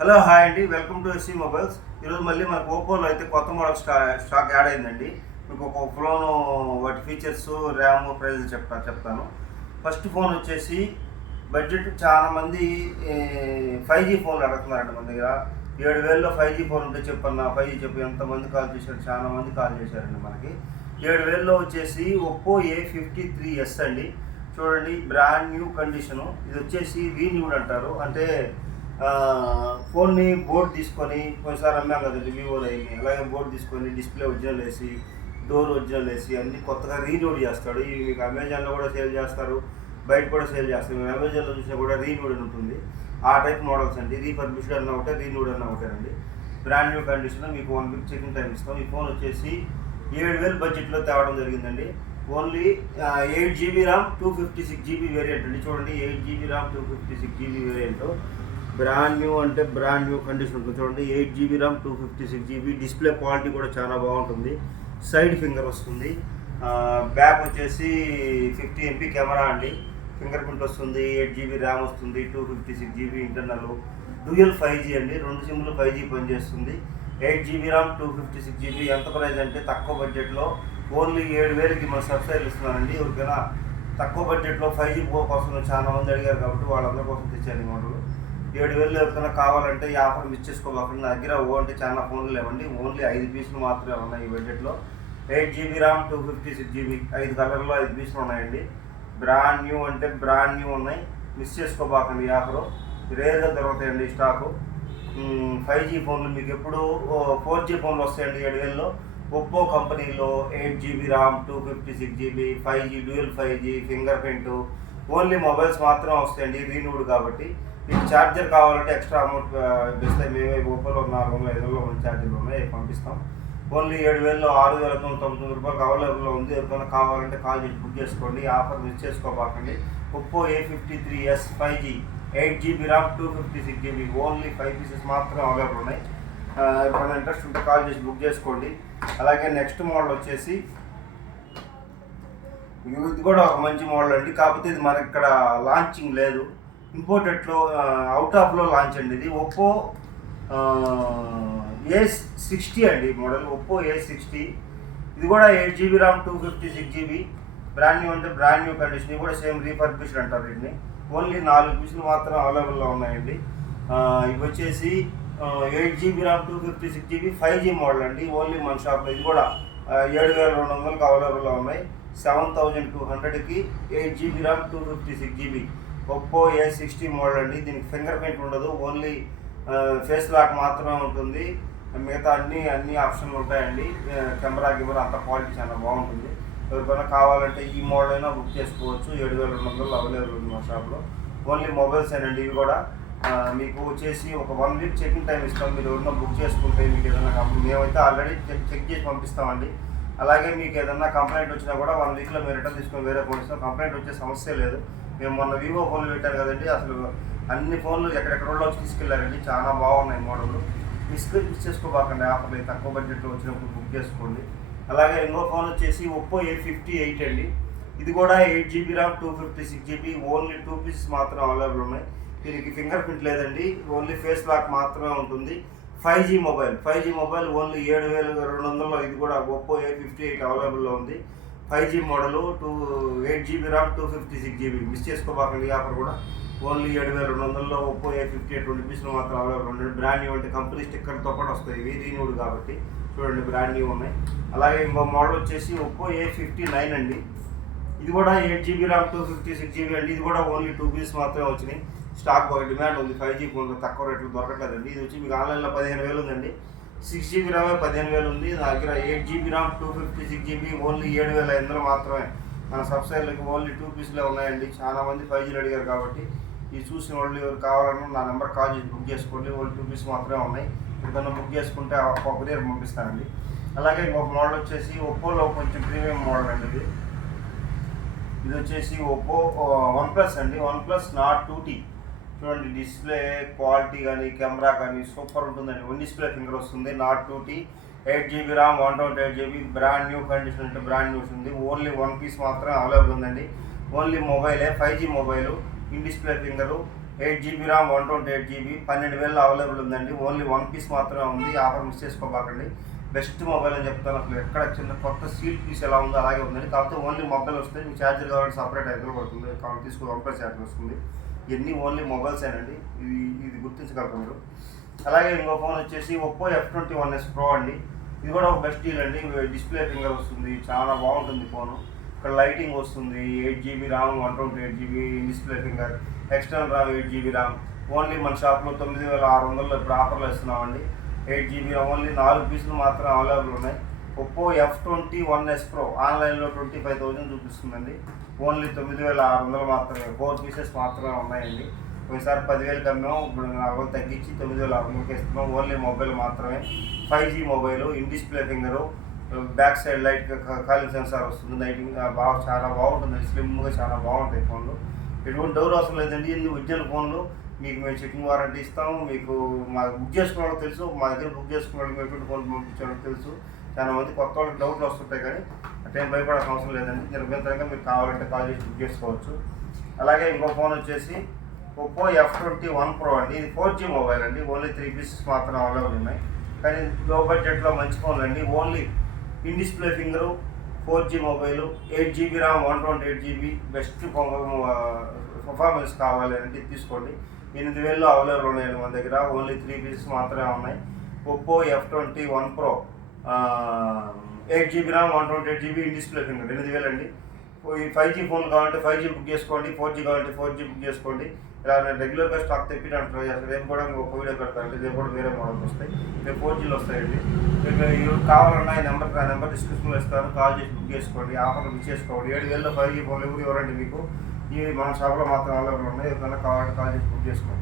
Hello hi అండి, welcome to SC mobiles. ఈరోజు మళ్ళీ మనకు ఓప్పోలో అయితే కొత్త మోడల్ స్టాక్ యాడ్ అయిందండి. మీకు ఒక ఫోను వాటి ఫీచర్స్, ర్యామ్, ప్రైస్ చెప్తాను. ఫస్ట్ ఫోన్ వచ్చేసి బడ్జెట్ చాలామంది 5G ఫోన్లు అడుగుతున్నారండి మన దగ్గర. 7,000లో 5G ఫోన్ ఉంటే చెప్పన్నా, 5G చెప్పి ఎంతమంది కాల్ చేశారు, చాలా మంది కాల్ చేశారండి మనకి. 7,000లో వచ్చేసి ఒప్పో A53s అండి. చూడండి, బ్రాండ్ న్యూ కండిషను. ఇది వచ్చేసి రీన్యూడ్ అంటారు. అంటే ఫోన్ని బోర్డు తీసుకొని కొన్నిసారి అమ్మాం కదండి వివోలో అయ్యి, అలాగే బోర్డు తీసుకొని డిస్ప్లే ఒరిజినల్ వేసి, డోర్ ఒరిజినల్ వేసి అన్నీ కొత్తగా రీన్యూడ్ చేస్తాడు. ఇవి మీకు అమెజాన్లో కూడా సేల్ చేస్తారు, బయట కూడా సేల్ చేస్తారు. మీరు అమెజాన్లో చూసినా కూడా రీన్యూడ్ అని ఉంటుంది. ఆ టైప్ మోడల్స్ అండి. రీఫర్బిష్డ్ అన్న ఒకటే, రీన్యూడ్ అన్న ఒకటేనండి. Brand new condition. మీకు 1 వీక్ చెకింగ్ టైం ఇస్తాం. ఈ ఫోన్ వచ్చేసి 7,000 బడ్జెట్లో తేవడం జరిగిందండి. Only 8GB RAM 256GB variant అండి. చూడండి, 8GB RAM 256GB variant. Brand new అంటే బ్రాండ్ న్యూ కండిషన్ ఉంటుంది. చూడండి, 8GB RAM 256GB. Display quality కూడా చాలా బాగుంటుంది. సైడ్ ఫింగర్ వస్తుంది. బ్యాక్ వచ్చేసి 50MP కెమెరా అండి. ఫింగర్ ప్రింట్ వస్తుంది. 8GB ర్యామ్ వస్తుంది. 256GB internal. డ్యూయల్ 5G అండి. 2 సిమ్లు 5G పనిచేస్తుంది. 8GB RAM 256GB. ఎంత ప్రైస్ అంటే తక్కువ బడ్జెట్లో ఓన్లీ 7,000కి మన సబ్సిడీలు ఇస్తున్నారండి. ఎవరికైనా తక్కువ బడ్జెట్లో 5G కోసం చాలా మంది అడిగారు కాబట్టి వాళ్ళందరి కోసం తెచ్చాను ఈ మోడల్. 7,000 ఎవరికైనా కావాలంటే ఈ ఆఫర్ మిస్ చేసుకోవాలి. నా దగ్గర అంటే చాలా ఫోన్లు లేవండి, ఓన్లీ 5 పీసులు మాత్రమే ఉన్నాయి ఈ బడ్జెట్లో. 8GB ర్యామ్ 256GB, 5 కలర్లో 5 పీసులు ఉన్నాయండి. బ్రాండ్ న్యూ అంటే బ్రాండ్ న్యూ ఉన్నాయి. మిస్ చేసుకోబాకండి ఈ ఆఫరు. రేర్గా దొరుకుతాయండి స్టాకు. 5G ఫోన్లు మీకు ఎప్పుడు 4G ఫోన్లు వస్తాయండి 7,000లో. ఒప్పో కంపెనీలో 8GB RAM 256GB, 5G dual 5G, finger print, only mobiles మాత్రం వస్తాయండి రీన్యూడ్ కాబట్టి. మీకు ఛార్జర్ కావాలంటే ఎక్స్ట్రా అమౌంట్ ఇస్తే మేమే ఒప్పోలో 400-500 మంచి ఛార్జర్లు ఉన్నాయి, పంపిస్తాం. ఓన్లీ 7,000లో 6,999 రూపాయలకు అవైలబుల్లో ఉంది. ఎవరికైనా కావాలంటే కాల్ చేసి బుక్ చేసుకోండి. ఆఫర్ మిస్ చేసుకోబాకండి. Oppo A53s 5G 8GB RAM 256GB, only 5 pieces మాత్రం అవైలబుల్ ఉన్నాయి. ఎవరైనా ఇంట్రెస్ట్ ఉంటే కాల్ చేసి బుక్ చేసుకోండి. అలాగే నెక్స్ట్ మోడల్ వచ్చేసి ఇది కూడా ఒక మంచి మోడల్ అండి. కాకపోతే ఇది మనకి ఇక్కడ లాంచింగ్ లేదు, ఇంపోర్టెడ్లో అవుట్ ఆఫ్లో లాంచ్ అండి. ఇది ఒప్పో A60 అండి మోడల్. Oppo A60. ఇది కూడా 8GB RAM 256GB. Brand new అంటే బ్రాండ్ న్యూ కండిషన్. ఇది కూడా సేమ్ రీఫర్బిష్డ్ అంటారు వీటిని. ఓన్లీ 4 పీసులు మాత్రం అవైలబుల్లో ఉన్నాయండి. ఇవి వచ్చేసి 8GB RAM 256GB 5G model అండి. ఓన్లీ మన షాప్లో ఇది కూడా 7,200కి అవైలబుల్లో ఉన్నాయి. 7,200కి 8GB RAM 256GB Oppo A60 model అండి. దీనికి ఫింగర్ ప్రింట్ ఉండదు, ఓన్లీ ఫేస్ లాక్ మాత్రమే ఉంటుంది. మిగతా అన్ని ఆప్షన్లు ఉంటాయండి. కెమెరా అంత క్వాలిటీ చాలా బాగుంటుంది. ఎవరికైనా కావాలంటే ఈ మోడల్ అయినా బుక్ చేసుకోవచ్చు. 7,200 అవైలబుల్ ఉంది మా షాప్లో. ఓన్లీ మొబైల్స్ అండి ఇవి కూడా. మీకు వచ్చేసి ఒక 1 వీక్ చెకింగ్ టైం ఇస్తాం. మీరు ఎవరైనా బుక్ చేసుకుంటే మీకు ఏదైనా మేమైతే ఆల్రెడీ చెక్ చేసి పంపిస్తామండి. అలాగే మీకు ఏదైనా కంప్లైంట్ వచ్చినా కూడా 1 వీక్లో మీరు రిటర్న్ తీసుకొని వేరే ఫోన్ ఇస్తాం. కంప్లైంట్ వచ్చే సమస్య లేదు. మేము మొన్న వివో ఫోన్లు పెట్టారు కదండి, అసలు అన్ని ఫోన్లు ఎక్కడెక్కడో వచ్చి తీసుకెళ్ళారండి. చాలా బాగున్నాయి మోడల్. మిస్ చేసుకోబాకండి. ఆఫర్లు తక్కువ బడ్జెట్లో వచ్చినప్పుడు బుక్ చేసుకోండి. అలాగే ఇంకో ఫోన్ వచ్చేసి ఒప్పో A58 అండి. ఇది కూడా 8GB RAM 256GB, only 2 pieces మాత్రం అవైలబుల్ ఉన్నాయి. దీనికి ఫింగర్ ప్రింట్ లేదండి, ఓన్లీ ఫేస్ లాక్ మాత్రమే ఉంటుంది. 5G మొబైల్ ఓన్లీ 7,200లో ఇది కూడా ఒప్పో A58 అవైలబుల్లో ఉంది. 5G model 8GB RAM 256GB. Miss చేసుకోబాకండి. ఆఫర్ కూడా ఓన్లీ 7,200లో ఒప్పో A58 20 పీసులు మాత్రం అవైలబుల్ ఉంది. బ్రాండ్ న్యూ అంటే కంపెనీ స్టిక్కర్తో పాటు వస్తాయి. ఇవి రీన్యూడ్ కాబట్టి చూడండి, బ్రాండ్ న్యూ ఉన్నాయి. అలాగే ఇంకో మోడల్ వచ్చేసి ఒప్పో A59 అండి. ఇది కూడా 8GB ర్యామ్ 256GB అండి. ఇది కూడా ఓన్లీ 2 పీసెస్ మాత్రమే వచ్చినాయి. స్టాక్ డిమాండ్ ఉంది. 5G ఫోన్లో తక్కువ రేట్లు దొరకట్లేదండి. ఇది వచ్చి మీకు ఆన్లైన్లో 15,000 ఉందండి. 6GB ర్యామ్ 15,000 ఉంది. నా దగ్గర 8GB ర్యామ్ 256GB ఓన్లీ 7,500 మాత్రమే. మన సబ్స్క్రైబర్లకి ఓన్లీ 2 పీసులే ఉన్నాయండి. చాలా మంది 5Gలు అడిగారు కాబట్టి ఇది చూసిన వాళ్ళు ఎవరు కావాలన్నా నా నెంబర్ కాల్ చేసి బుక్ చేసుకోండి. ఓన్లీ 2 పీస్ మాత్రమే ఉన్నాయి. ఏదైనా బుక్ చేసుకుంటే ఒక కొరియర్ పంపిస్తానండి. అలాగే ఇంకొక మోడల్ వచ్చేసి ఒప్పోలో కొంచెం ప్రీమియం మోడల్ అండి. ఇది వచ్చేసి ఒప్పో OnePlus అండి. OnePlus Nord 2T. చూడండి, డిస్ప్లే క్వాలిటీ కానీ కెమెరా కానీ సూపర్ ఉంటుందండి. 1 డిస్ప్లే ఫింగర్ వస్తుంది. Nord 2T 8GB ర్యామ్ 128GB, బ్రాండ్ న్యూ కండిషన్ అంటే బ్రాండ్ న్యూస్ ఉంది. ఓన్లీ 1 పీస్ మాత్రమే అవైలబుల్ ఉందండి. ఓన్లీ మొబైలే, 5G mobile, in display finger, 8 GB RAM 128 GB 12,000 available ఉందండి. ఓన్లీ 1 పీస్ మాత్రమే ఉంది. ఆఫర్ మిస్ చేసుకోబాకండి. బెస్ట్ మొబైల్ అని చెప్తాను. అసలు ఎక్కడ చిన్న కొత్త సీల్ పీస్ ఎలా ఉందో అలాగే ఉందండి. కాకపోతే ఓన్లీ మొబైల్ వస్తుంది. మీకు ఛార్జర్ కావాలంటే సపరేట్ ఐదు పడుతుంది. కాబట్టి తీసుకుని కంపల్సరీ ఛార్జర్ వస్తుంది. ఇవన్నీ ఓన్లీ మొబైల్సేనండి. ఇది గుర్తించగలరు మీరు. అలాగే ఇంకో ఫోన్ వచ్చేసి ఒప్పో F21s Pro అండి. ఇది కూడా ఒక బెస్ట్ డీల్ అండి. డిస్ప్లే ఫింగర్ వస్తుంది, చాలా బాగుంటుంది ఫోను. ఇక్కడ లైటింగ్ వస్తుంది, 8 GB RAM 128 GB display finger, external RAM 8 GB RAM. Only మన షాప్లో 9,600 ఇప్పుడు ఆఫర్లో ఇస్తున్నామండి. 8 GB ఓన్లీ 4 పీసులు మాత్రం అవైలబుల్ ఉన్నాయి. ఒప్పో F21s Pro ఆన్లైన్లో 25,000 చూపిస్తుందండి. ఓన్లీ 9,600 మాత్రమే, 4 పీసెస్ మాత్రమే ఉన్నాయండి. ఒకసారి 10,000 అమ్మాము, ఇప్పుడు 4,000 తగ్గించి 9,600 ఇస్తున్నాం. ఓన్లీ మొబైల్ మాత్రమే. 5G mobile, in display finger, back side light calling sensor వస్తుంది. లైటింగ్ చాలా బాగుంటుంది, స్లిమ్గా చాలా బాగుంటాయి ఫోన్లు. ఎటువంటి డౌట్ అవసరం లేదండి. ఇది ఒరిజినల్ ఫోన్లు. మీకు మేము చెకింగ్ వారంటీ ఇస్తాము. మీకు మాకు బుక్ చేసుకున్న వాళ్ళకి తెలుసు, మా దగ్గర బుక్ చేసుకున్న వాళ్ళకి ఎటువంటి ఫోన్ పంపించడానికి తెలుసు. చాలా మంది కొత్త వాళ్ళకి డౌట్లు వస్తుంటాయి, కానీ అటేం భయపడాల్సిన అవసరం లేదండి. నిరంతరంగా మీరు కావాలంటే కాల్ చేసి బుక్ చేసుకోవచ్చు. అలాగే ఇంకో ఫోన్ వచ్చేసి ఒప్పో F21 Pro అండి. ఇది 4G మొబైల్ అండి. ఓన్లీ 3 పీసెస్ మాత్రం అవైలబుల్ ఉన్నాయి. కానీ లో బడ్జెట్లో మంచి ఫోన్లు అండి. Only in display finger, 4G mobile, 8 GB RAM 128 GB best performance కావాలి అంటే తీసుకోండి. 8,000 అవైలబుల్ ఉన్నాయండి మన దగ్గర. ఓన్లీ 3 పీసెస్ మాత్రమే ఉన్నాయి. Oppo F21 Pro 8 GB RAM 128 GB in display finger 8,000 అండి. ఈ 5G ఫోన్ కావాలంటే 5G బుక్ చేసుకోండి, 4G కావాలంటే 4G బుక్ చేసుకోండి. ఇలా నేను రెగ్యులర్గా స్టాక్ తెప్పించడానికి ట్రై చేస్తాను. రేపు కూడా ఇంకొక వీడియో పెడతానండి. రేపు కూడా వేరే మోడల్స్ వస్తాయి. రేపు 4Gలో వస్తాయండి. మీకు కావాలన్నా ఈ నెంబర్ డిస్క్రిప్షన్లో ఇస్తాను. కాల్ చేసి బుక్ చేసుకోండి. ఆఫర్ బుక్ చేసుకోండి. 7,000 5G ఫోన్లు ఎవరు ఇవ్వరండి మీకు. ఇవి మన షాప్లో మాత్రం అవైలబుల్ ఉన్నాయి. ఎవరికైనా కావాలంటే కాల్ చేసి బుక్ చేసుకోండి.